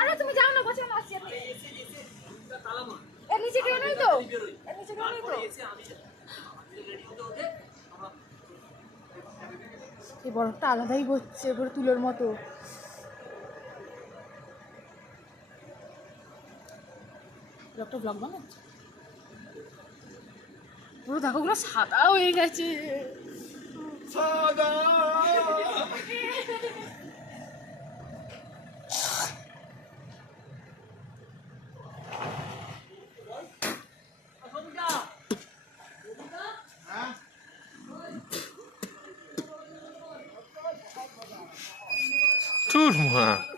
আরে তুমি যাও না, বসে না, আসছি আমি। এর নিচে কেউ নেই তো? এর নিচে কেউ নেই তো? এই বরফটা আলাদাই হচ্ছে, পুরো তুলোর মতো। একটা ব্লগ বানাচ্ছে পুরো, দেখো গুলো সাদা হয়ে গেছে। Turma.